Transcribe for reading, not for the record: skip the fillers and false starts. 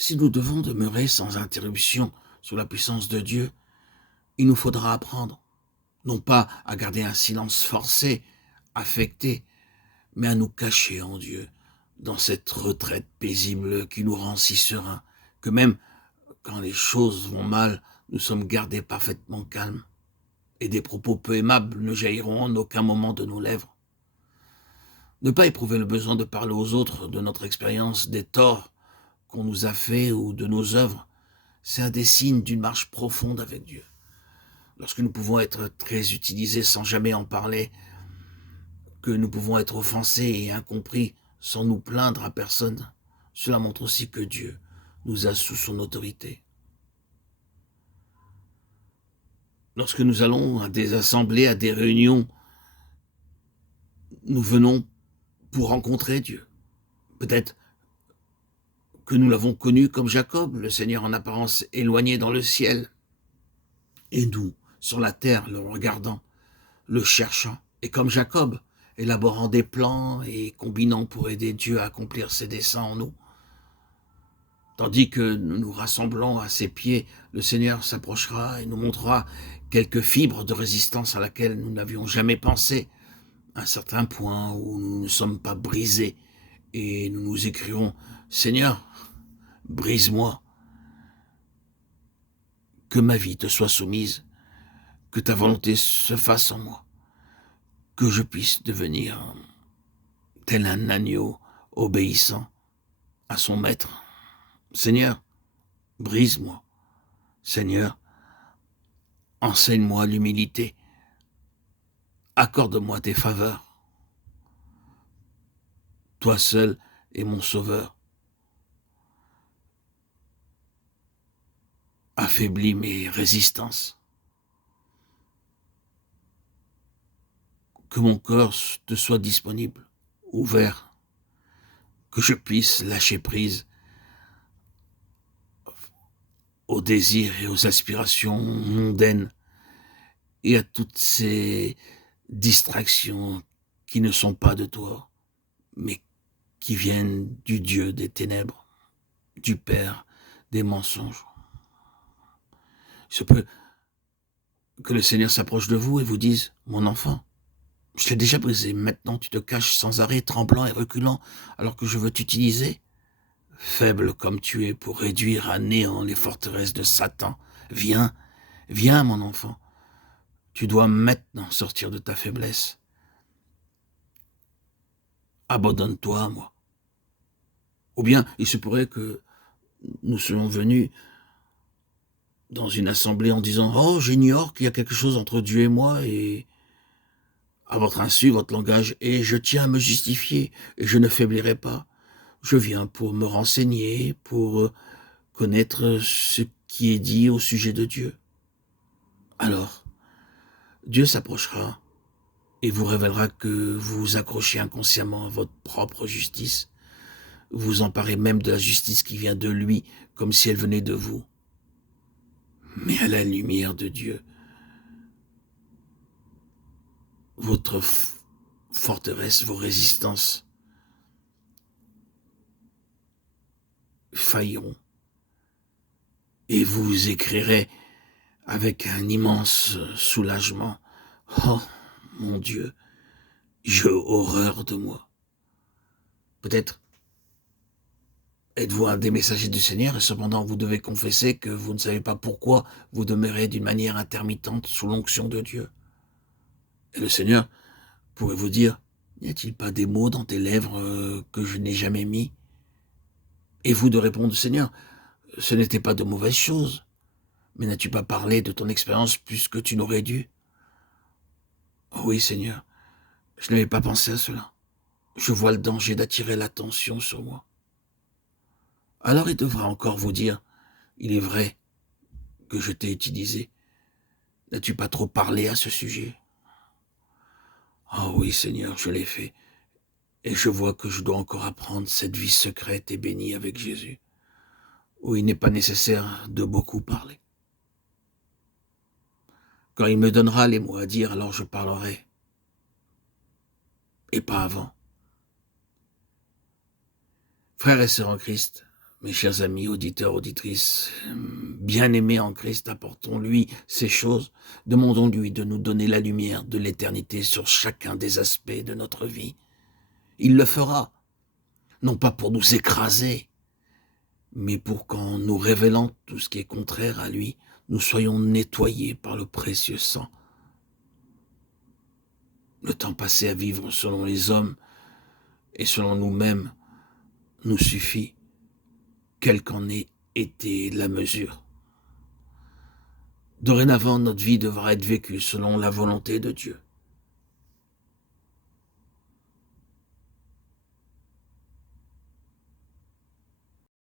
Si nous devons demeurer sans interruption sous la puissance de Dieu, il nous faudra apprendre, non pas à garder un silence forcé, affecté, mais à nous cacher en Dieu, dans cette retraite paisible qui nous rend si sereins, que même quand les choses vont mal, nous sommes gardés parfaitement calmes, et des propos peu aimables ne jailliront en aucun moment de nos lèvres. Ne pas éprouver le besoin de parler aux autres de notre expérience, des torts qu'on nous a faits ou de nos œuvres, c'est un des signes d'une marche profonde avec Dieu. Lorsque nous pouvons être très utilisés sans jamais en parler, que nous pouvons être offensés et incompris sans nous plaindre à personne, cela montre aussi que Dieu nous a sous son autorité. Lorsque nous allons à des assemblées, à des réunions, nous venons pour rencontrer Dieu. Peut-être que nous l'avons connu comme Jacob, le Seigneur en apparence éloigné dans le ciel, et nous, sur la terre, le regardant, le cherchant, et comme Jacob, élaborant des plans et combinant pour aider Dieu à accomplir ses desseins en nous. Tandis que nous nous rassemblons à ses pieds, le Seigneur s'approchera et nous montrera quelques fibres de résistance à laquelle nous n'avions jamais pensé, un certain point où nous ne sommes pas brisés, et nous nous écrierons « Seigneur, brise-moi, que ma vie te soit soumise, que ta volonté se fasse en moi, que je puisse devenir tel un agneau obéissant à son maître. Seigneur, brise-moi. Seigneur, enseigne-moi l'humilité. Accorde-moi tes faveurs. Toi seul es mon sauveur. Affaiblis mes résistances. Que mon corps te soit disponible, ouvert, que je puisse lâcher prise aux désirs et aux aspirations mondaines et à toutes ces distractions qui ne sont pas de toi, mais qui viennent du Dieu des ténèbres, du Père des mensonges. Il se peut que le Seigneur s'approche de vous et vous dise « Mon enfant, je t'ai déjà brisé, maintenant tu te caches sans arrêt, tremblant et reculant, alors que je veux t'utiliser. Faible comme tu es pour réduire à néant les forteresses de Satan. Viens, viens mon enfant, tu dois maintenant sortir de ta faiblesse. Abandonne-toi à moi. » Ou bien, il se pourrait que nous soyons venus dans une assemblée en disant « Oh, j'ignore qu'il y a quelque chose entre Dieu et moi, et à votre insu, votre langage, et je tiens à me justifier, et je ne faiblirai pas. Je viens pour me renseigner, pour connaître ce qui est dit au sujet de Dieu. » Alors, Dieu s'approchera et vous révélera que vous vous accrochez inconsciemment à votre propre justice. Vous vous emparez même de la justice qui vient de lui, comme si elle venait de vous. Mais à la lumière de Dieu, votre forteresse, vos résistances failliront. Et vous écrirez avec un immense soulagement « Oh, mon Dieu, j'ai horreur de moi. » Peut-être êtes-vous un des messagers du Seigneur et cependant vous devez confesser que vous ne savez pas pourquoi vous demeurez d'une manière intermittente sous l'onction de Dieu. Et le Seigneur pourrait vous dire « N'y a-t-il pas des mots dans tes lèvres que je n'ai jamais mis ?» Et vous de répondre « Seigneur, ce n'était pas de mauvaises choses, mais n'as-tu pas parlé de ton expérience plus que tu n'aurais dû ?» Oh oui, Seigneur, je n'avais pas pensé à cela. Je vois le danger d'attirer l'attention sur moi. Alors il devra encore vous dire « Il est vrai que je t'ai utilisé. N'as-tu pas trop parlé à ce sujet ?» Oh oui, Seigneur, je l'ai fait. Et je vois que je dois encore apprendre cette vie secrète et bénie avec Jésus, où il n'est pas nécessaire de beaucoup parler. Quand il me donnera les mots à dire, alors je parlerai. Et pas avant. Frères et sœurs en Christ, Mes chers amis, auditeurs, auditrices, bien-aimés en Christ, apportons-lui ces choses, demandons-lui de nous donner la lumière de l'éternité sur chacun des aspects de notre vie. Il le fera, non pas pour nous écraser, mais pour qu'en nous révélant tout ce qui est contraire à lui, nous soyons nettoyés par le précieux sang. Le temps passé à vivre selon les hommes et selon nous-mêmes nous suffit, quelle qu'en ait été la mesure. Dorénavant, notre vie devra être vécue selon la volonté de Dieu.